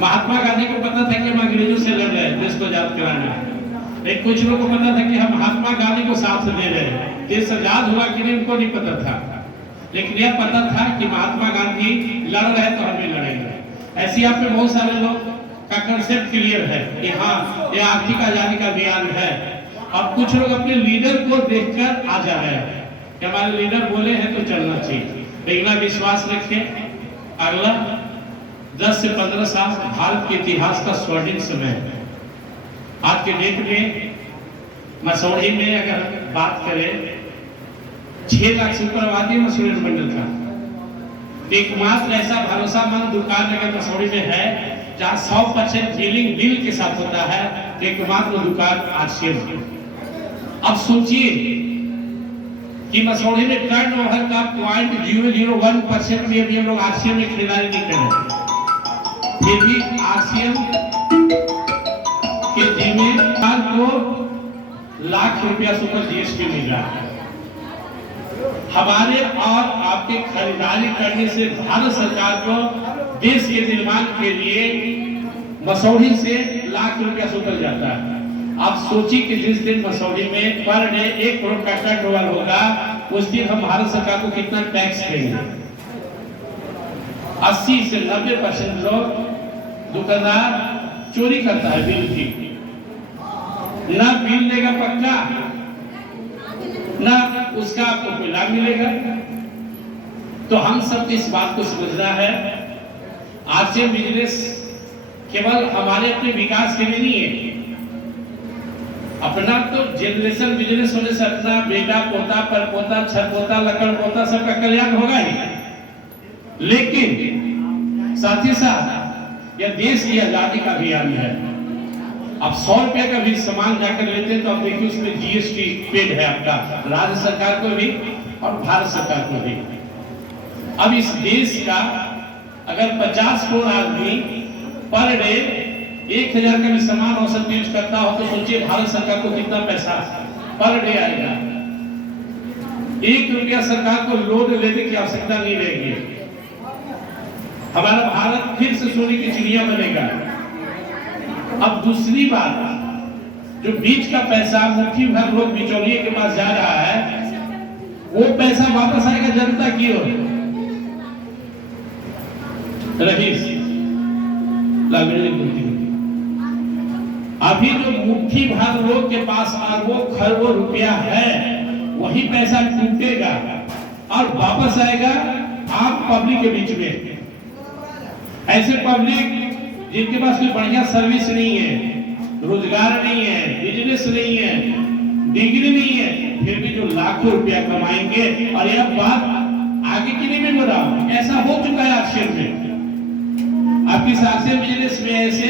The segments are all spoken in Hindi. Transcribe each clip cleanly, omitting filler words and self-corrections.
महात्मा गांधी को पता था कि हम अंग्रेजों से लड़ रहे हैं, देश को आजाद कराना है। एक कुछ लोगों को पता था कि हम महात्मा गांधी को साथ दे रहे हैं, देश आजाद हुआ कि नहीं उनको नहीं पता था, लेकिन यह पता था कि महात्मा गांधी लड़ रहे हैं तो हम भी लड़ेंगे। ऐसे आप में बहुत सारे लोग का कंसेप्ट क्लियर है कि हाँ ये आर्थिक आजादी का अभियान है। अब कुछ लोग अपने लीडर को देखकर आ जा रहे हैं कि हमारे लीडर बोले हैं तो चलना चाहिए, लेकिन विश्वास रखें अगला 10 से 15 साल भारत के इतिहास का स्वर्णिम समय है। आज के डेट में मसौढ़ी में अगर बात करें 6 लाख से ऊपर आबादी मसूरी मंडल का, एकमात्र ऐसा भरोसामंद दुकान अगर मसौढ़ी में है जहां 100% डीलिंग बिल के साथ होता है, एकमात्र दुकान आरसीएम है। अब सोचिए कि मसौढ़ी में टर्नओवर का 0.001% में भी हम लोग आरसीएम में खरीदारी नहीं करें, फिर भी आरसीएम के जिम्मेदार को लाख रुपया से ऊपर जीएसटी मिल रहा है। हमारे और आपके खरीदारी करने से भारत सरकार को देश के निर्माण के लिए मसौढ़ी से लाख रुपया से ऊपर जाता है। आप सोचिए कि जिस दिन मसौढ़ी में पर डे 1 करोड़ का टर्नओवर होगा, उस दिन हम भारत सरकार को कितना टैक्स देंगे? 80 से 90% लोग दुकानदार चोरी करता है बिल की, ना बिल देगा पक्का, ना उसका आपको कोई लाभ मिलेगा। तो हम सब इस बात को समझना है, आरसीएम बिजनेस केवल हमारे अपने विकास के लिए नहीं है, अपना तो जनरेशन बिजनेस होने से अपना बेटा पोता परपोता छरपोता लकड़ पोता सबका कल्याण होगा ही, लेकिन साथ ही साथ यह देश की आजादी का अभियान है। अब 100 रुपए का भी सामान जाकर लेते हैं तो आप देखिए उसमें जीएसटी पेड है आपका, राज्य सरकार को भी और भारत सरकार को भी। अब इस देश का अगर 50 करोड़ आदमी पर डे 1000 का भी सामान औसत यूज करता हो तो सोचिए भारत सरकार को कितना पैसा पर डे आएगा। 1 रुपया सरकार को लोन लेने की आवश्यकता नहीं रहेगी। हमारा भारत फिर से सोने की चिड़िया बनेगा। अब दूसरी बात, जो बीच का पैसा मुट्ठी भर लोग बिचौलिए के पास जा रहा है, वो पैसा वापस आएगा जनता की ओर। रहीस अभी जो मुट्ठी भर लोग के पास अरबों खरबों रुपया है, वही पैसा टूटेगा और वापस आएगा आम पब्लिक के बीच में। ऐसे पब्लिक जिनके पास कोई बढ़िया सर्विस नहीं है, रोजगार नहीं है, बिजनेस नहीं है, डिग्री नहीं है, फिर भी जो लाखों रुपया कमाएंगे। और यह बात आगे की नहीं मैं बोल रहा हूं, ऐसा हो चुका है आरसीएम में। आपकी आरसीएम बिजनेस में ऐसे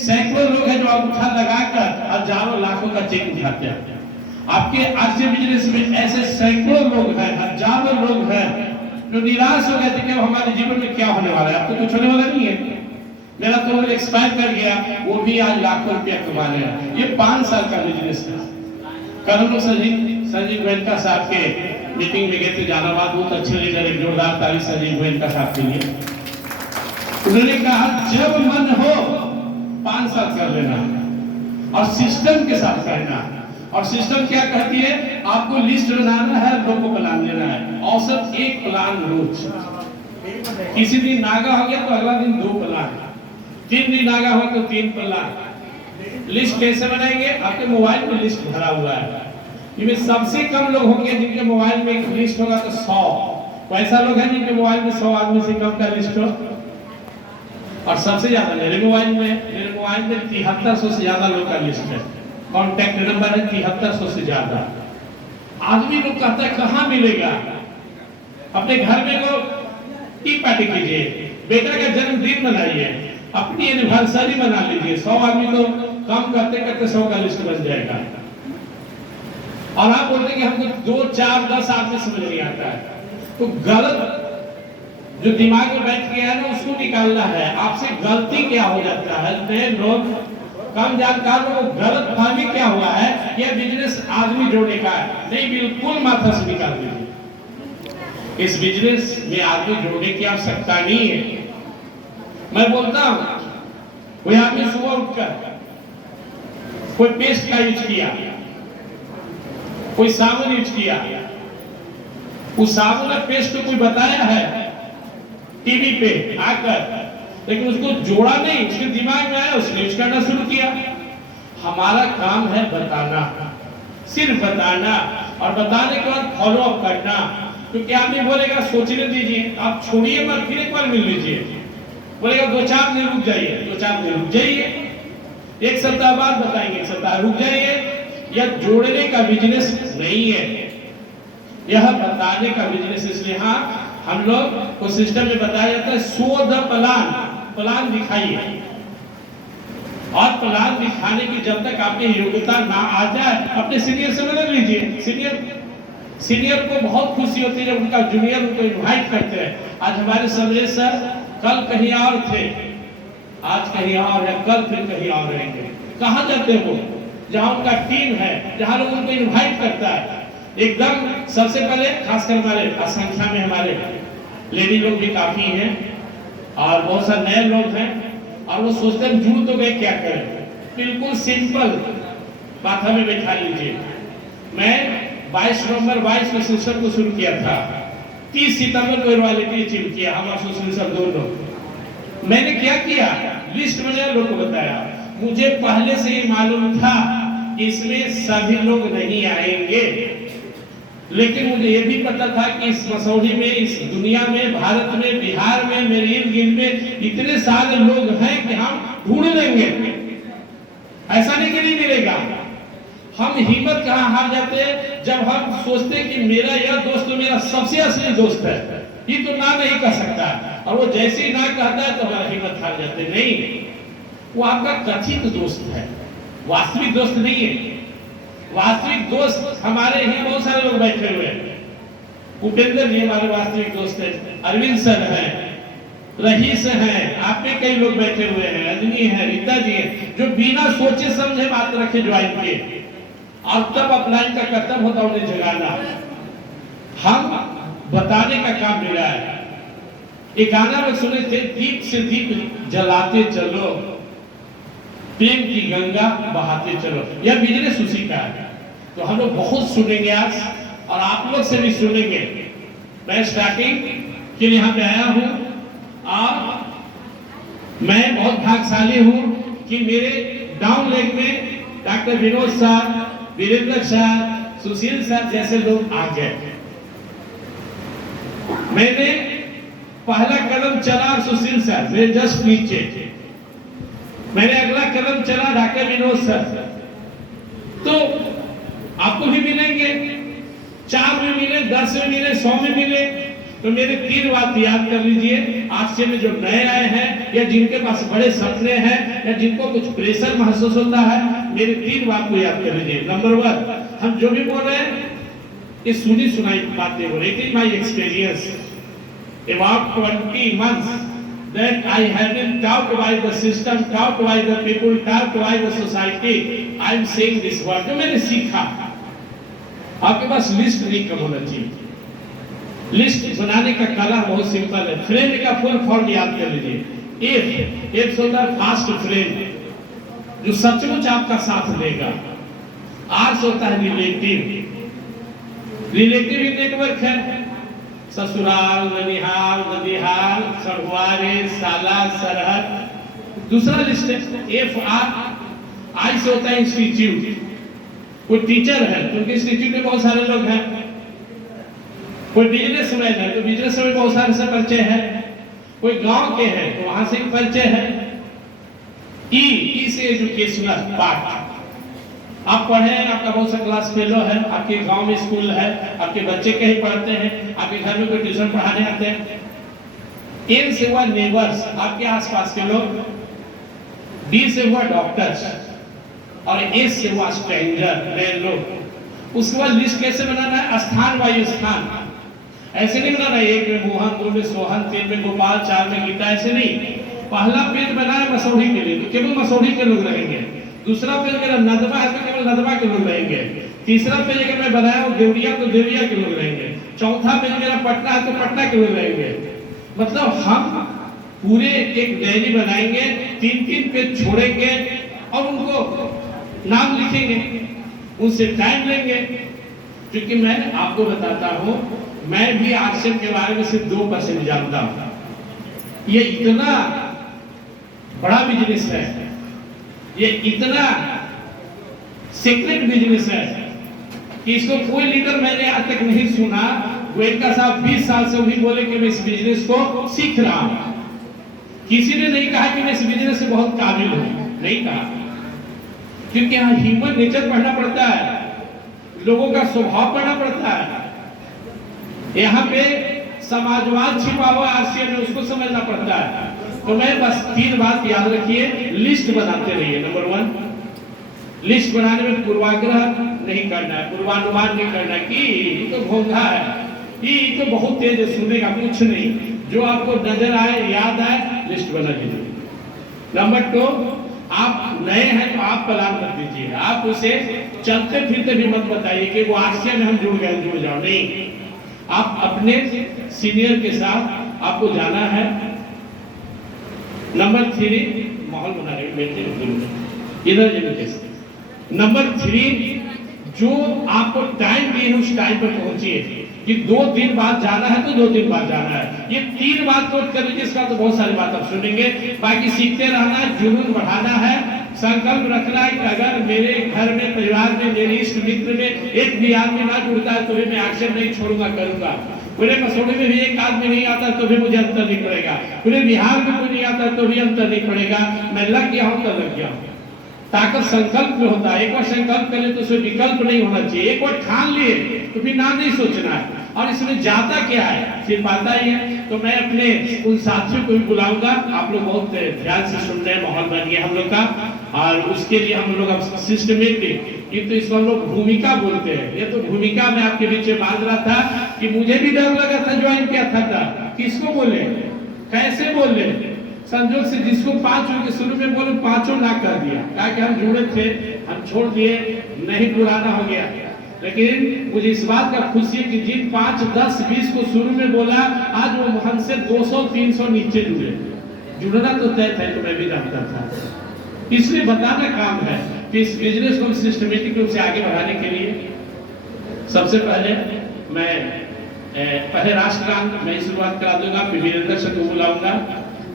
सैकड़ों लोग हैं जो अंगूठा लगाकर हजारों लाखों का चेक उठाते हैं। आपके आरसीएम बिजनेस में ऐसे सैकड़ों लोग हैं, हजारों लोग हैं जो निराश हो गए थे कि हमारे जीवन में क्या होने वाला है। आपको कुछ होने वाला नहीं है, मेरा तो एक्सपायर कर गया, वो भी आज लाखों रुपया कमा रहे हैं। ये 5 साल का बिजनेस था। कल हम लोग संजीव गोयनका साहब के मीटिंग में गए थे जहानाबाद, बहुत अच्छे लीडर, एक जोरदार ताली संजीव गोयनका साहब के लिए। उन्होंने कहा जब मन हो 5 साल कर लेना और सिस्टम के साथ करना। और सिस्टम क्या कहती है? आपको लिस्ट बनाना है, लोगों को प्लान देना है, औसत 1 प्लान रोज। किसी दिन नागा हो गया तो अगला दिन 2 प्लान, 3 दिन नागा हो तो 3 प्लान। लिस्ट कैसे बनाएंगे? आपके मोबाइल में लिस्ट भरा हुआ है, इनमें सबसे कम लोग होंगे जिनके मोबाइल में एक लिस्ट होगा तो 100। ऐसा लोग हैं जिनके मोबाइल में 100 आदमी से कम का लिस्ट हो। और सबसे ज्यादा मेरे मोबाइल में 7300 से ज्यादा लोग का लिस्ट है, कॉन्टैक्ट नंबर है 7300 से ज्यादा। आदमी को कहता है कहां मिलेगा? अपने घर में लोग टी पार्टी कीजिए, बेटा का जन्मदिन मनाइए, अपनी एनिवर्सरी मना लीजिए, 100 आदमी तो कम करते करते 100 का लिस्ट बन जाएगा। और आप बोलते कि हमको 2, 4, 10 आदमी समझ नहीं आता है, तो गलत जो दिमाग में बैठ गया है ना उसको निकालना है। आपसे गलती क्या हो जाता है? नए लोग, कम जानकार लोग गलत फहमी क्या हुआ है, यह बिजनेस आदमी जोड़ने का है, नहीं, बिल्कुल माथा से निकाल दीजिए। इस बिजनेस में आदमी जोड़ने की आवश्यकता नहीं है। मैं बोलता हूं कोई आदमी सुबह उठकर कोई पेस्ट का यूज किया, कोई साबुन यूज किया, उस साबुन और पेस्ट को कोई बताया है टीवी पे आकर, लेकिन उसको जोड़ा नहीं, उसके दिमाग में आया, उसने यूज करना शुरू किया। हमारा काम है बताना, सिर्फ बताना, और बताने के बाद फॉलो अप करना। क्योंकि आदमी बोलेगा सोचने दीजिए, आप छोड़िए मत, फिर एक बार मिल लीजिए। बोलेगा 2-4 दिन रुक जाइए, 2-4 दिन रुक जाइए, एक सप्ताह बाद बताएंगे, एक सप्ताह रुक जाइए। यह जोड़ने का बिजनेस नहीं है, यह बताने का बिजनेस। इसलिए हाँ, हम लोग को सिस्टम में बताया जाता है शो द प्लान, प्लान दिखाइए। और प्लान दिखाने की जब तक आपकी योग्यता ना आ जाए, अपने सीनियर से मिल लीजिए। सीनियर को बहुत खुशी होती है जब उनका जूनियर उनको इनवाइट करते हैं। आज हमारे संदेश सर कल कहीं और थे, आज कहीं और है, कल फिर कहीं और रहेंगे। कहाँ जाते हैं वो? जहाँ उनका टीम है, जहाँ लोग उनको इनवाइट करता है। एकदम सबसे पहले खासकर हमारे संख्या में हमारे लेडी लोग भी काफी हैं और बहुत सारे नए लोग हैं, और वो सोचते हैं जुड़ तो गए, क्या करें। बिल्कुल सिंपल बात हमें बैठा लीजिए। मैं 22 नवंबर 22 में सिस्टम को शुरू किया था, 30 सितंबर को रॉयल्टी अचीव किया हम एसोसिएशन दोनों। मैंने क्या किया, लिस्ट मैंने लोगों को बताया। मुझे पहले से ही मालूम था कि इसमें सभी लोग नहीं आएंगे, लेकिन मुझे यह भी पता था कि इस मसौढ़ी में, इस दुनिया में, भारत में, बिहार में, मेरे इर्द गिर्द में इतने सारे लोग हैं कि हम ढूंढ लेंगे। ऐसा नहीं कि नहीं मिलेगा। हम हिम्मत कहाँ हार जाते हैं जब हम सोचते हैं कि मेरा यह दोस्त तो मेरा सबसे असली दोस्त है, ये तो ना नहीं कह सकता, और वो जैसे ही ना कहता है तो हमारा हिम्मत हार जाते। नहीं, वो आपका कथित दोस्त है, वास्तविक दोस्त नहीं है। वास्तविक दोस्त हमारे यहाँ बहुत सारे लोग बैठे हुए हैं। उपेंद्र जी हमारे वास्तविक दोस्त हैं, अरविंद सर हैं, रहीस हैं, आप में कई लोग बैठे हुए हैं, अजनी है, रीता जी हैं, जो बिना सोचे समझे बात रखे ज्वाइन किए, और तब अपलाइन का कर्तव्य होता उन्हें जगाना। हम बताने का काम मिला है। एक गाना में सुने थे, दीप से दीप जलाते चलो, प्रेम की गंगा बहाते चलो। यह बिजनेस उसी का है। तो हम लोग बहुत सुनेंगे आज, और आप लोग से भी सुनेंगे। मैं स्टार्टिंग के लिए यहाँ पे आया हूँ, और मैं बहुत भाग्यशाली हूँ कि मेरे डाउन लेग में doctor Vinod sir, Virendra sir, Sushil sir जैसे लोग आ गए। मैंने पहला कदम चला सुशील सर, मेरे जस्ट नीचे। मैंने अगला कदम चला डॉक्टर विनोद सर। तो आपको भी मिलेंगे, 4 में मिले, 10 में मिले, 100 में मिले। तो मेरे 3 बात याद कर लीजिए। आज से में जो नए आए हैं, या जिनके पास बड़े सपने हैं, या जिनको कुछ प्रेशर महसूस होता है, मेरे 3 बात को याद कर लीजिए। नंबर 1, हम जो भी बोल रहे हैं ये सुनी सुनाई बातें हो रही थी। My experience about 20 months that I have been taught by the system, taught by the people, taught by the society. I am saying this word जो मैंने सीखा। आपके पास लिस्ट नहीं कम होना चाहिए। लिस्ट बनाने का कला बहुत सिंपल है। फ्रेंड का फुल फॉर्म याद कर लीजिए। एफ होता है फास्ट फ्रेंड, जो सचमुच आपका साथ देगा। आर होता है रिलेटिव। रिलेटिव एक नेटवर्क है, ससुराल, ननिहाल, नदिहाल, सढ़ुआरे, साला, सरहद। दूसरा लिस्ट है एफ आर। आई से होता है इंस्टीट्यूट। कोई टीचर है तो उनके इंस्टीट्यूट में बहुत सारे लोग हैं। कोई बिजनेसमैन है तो बिजनेस में बहुत सारे से परिचय है। कोई गांव के हैं तो वहां से परिचय है। ई से एजुकेशनल पार्ट। आप पढ़े, आपका बहुत सा क्लास फेलो है, आपके गांव में स्कूल है, आपके बच्चे कहीं पढ़ते हैं, आपके घर में कोई ट्यूशन पढ़ाने आते हैं। एन से हुआ नेबर्स, आपके आसपास के लोग। डी से हुआ डॉक्टर्स, और एस से हुआ स्ट्रेंजर, नए लोग। उसके बाद लिस्ट कैसे बनाना है? स्थान वाई स्थान। ऐसे नहीं बनाना है 1 में मोहन, 2 में सोहन, 3 में गोपाल, 4 में गीता, ऐसे नहीं। पहला पेज बनाया मसौढ़ी के लिए तो केवल मसौढ़ी के लोग रहेंगे। दूसरा पेज मेरा नदवा है तो केवल नदवा के लोग रहेंगे। तीसरा पेज अगर मैं बनाया हूँ देवरिया तो देवरिया के लोग रहेंगे। चौथा पेज मेरा पटना है तो पटना के लोग रहेंगे। मतलब हम पूरे एक डायरी बनाएंगे, 3-3 पेज छोड़ेंगे और उनको नाम लिखेंगे, उनसे टाइम लेंगे। क्योंकि मैं आपको बताता हूं, मैं भी आरसीएम के बारे में सिर्फ 2% जानता हूं। ये इतना बड़ा बिजनेस है, ये इतना सीक्रेट बिजनेस है कि इसको कोई लीडर मैंने आज तक नहीं सुना। गोयनका साहब 20 साल से वही बोले कि मैं इस बिजनेस को सीख रहा हूं। किसी ने नहीं कहा कि मैं इस बिजनेस से बहुत काबिल हूं, नहीं कहा। क्योंकि यहाँ ह्यूमन नेचर पढ़ना पड़ता है, लोगों का स्वभाव पढ़ना पड़ता है। यहाँ पे समाजवाद छिपा हुआ आरसीएम में, उसको समझना पड़ता है। तो मैं बस 3 बात याद रखिए, लिस्ट बनाते रहिए। नंबर 1, लिस्ट बनाने में पूर्वाग्रह नहीं करना है, पूर्वानुमान नहीं करना कि ये तो भोंगा है, ये तो बहुत तेज है, सुनेगा कुछ नहीं। जो आपको नजर आए, याद आए, लिस्ट बना लीजिए। नंबर 2, आप नए हैं तो आप प्लान मत दीजिए, आप उसे चलते फिरते भी मत बताइए कि वो आरसीएम में हम जुड़ गए, जुड़ जाओ, नहीं। आप अपने सीनियर के साथ आपको जाना है। नंबर 3, माहौल बना रहे बेटे इधर। नंबर 3, जो आपको टाइम दिए उस टाइम पर पहुंचिए। कि 2 दिन बाद जाना है तो 2 दिन बाद जाना है, ये 3 बात नोट कर लीजिए। इसका तो बहुत सारी बात आप सुनेंगे, बाकी सीखते रहना है, जुनून बढ़ाना है, संकल्प रखना है कि अगर मेरे घर में, परिवार में, मेरे इष्ट मित्र में एक भी आदमी ना जुड़ता है तो भी मैं आरसीएम नहीं छोड़ूंगा, करूंगा। पूरे मसौड़े में भी एक आदमी नहीं आता तो भी मुझे अंतर नहीं पड़ेगा, पूरे बिहार में कोई नहीं आता तो भी अंतर नहीं पड़ेगा। मैं लग गया हूं तो लग गया हूं। ताकत संकल्प में होता है। एक बार संकल्प करें तो उसमें विकल्प नहीं होना चाहिए। एक बार ठान लिए तो फिर ना नहीं सोचना है। और इसमें जाता क्या है सिर्फ आता ही है। तो मैं अपने उन साथियों को भी बुलाऊंगा, आप लोग बहुत ध्यान से सुन रहे हैं, माहौल बन गया हम लोग का। और उसके लिए हम लोग अब सिस्टमेटिक, ये तो इसको हम लोग भूमिका बोलते हैं। ये तो भूमिका मैं आपके बीच में बांध रहा था कि मुझे भी डर लगा था ज्वाइन किया था, किसको बोले, कैसे बोले। संजोग से जिसको 5 के शुरू में बोले 5 ना कर दिया, कहा कि हम जुड़े थे, हम छोड़ दिए, नहीं पुराना हो गया। लेकिन मुझे इस बात का खुशी है कि जिन 5, 10, 20 को शुरू में बोला, आज वो हमसे 200, 300 नीचे जुड़े। जुड़ना तो तय था, तो मैं भी जानता था। इसलिए बताना काम है कि इस बिजनेस को सिस्टमेटिक रूप से आगे बढ़ाने के लिए सबसे पहले मैं पहले राष्ट्रगान मैं शुरुआत करा दूंगा, फिर वीरेंद्र सर को बुलाऊंगा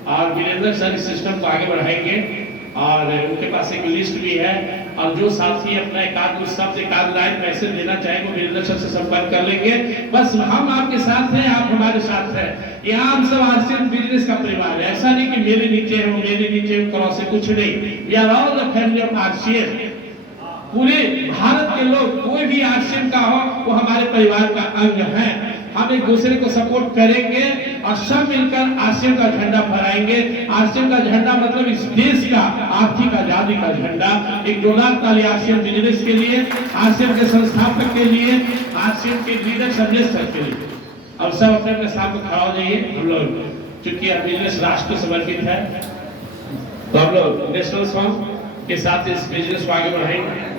और वीरेंद्र सर इस सिस्टम को आगे बढ़ाएंगे। और उनके पास एक लिस्ट भी है, और जो साथी अपना एकाध शब्द, एकाध लाइन मैसेज देना चाहेंगे वीरेंद्र सर से संपर्क कर लेंगे। बस हम आपके साथ हैं, आप हमारे साथ हैं। यहाँ हम सब आरसीएम बिजनेस का परिवार है। ऐसा नहीं कि मेरे नीचे हो, मेरे नीचे करो से कुछ नहीं। We are all the family of RCM. पूरे भारत के लोग, कोई भी आरसीएम का हो वो हमारे परिवार का अंग है। हम एक दूसरे को सपोर्ट करेंगे और सब मिलकर आरसीएम का झंडा फहराएंगे। आरसीएम का झंडा मतलब इस देश का आर्थिक आजादी का झंडा। एक जोरदार ताली आरसीएम बिजनेस के लिए, आरसीएम के संस्थापक के लिए, आरसीएम के लीडर संजय सर के लिए। अब सब अपने अपने साथ में खड़ा हो जाइए। हम लोग चूंकि अब बिजनेस राष्ट्र को समर्पित है, तो हम लोग नेशनल सॉन्ग के साथ इस बिजनेस को आगे बढ़ाएंगे।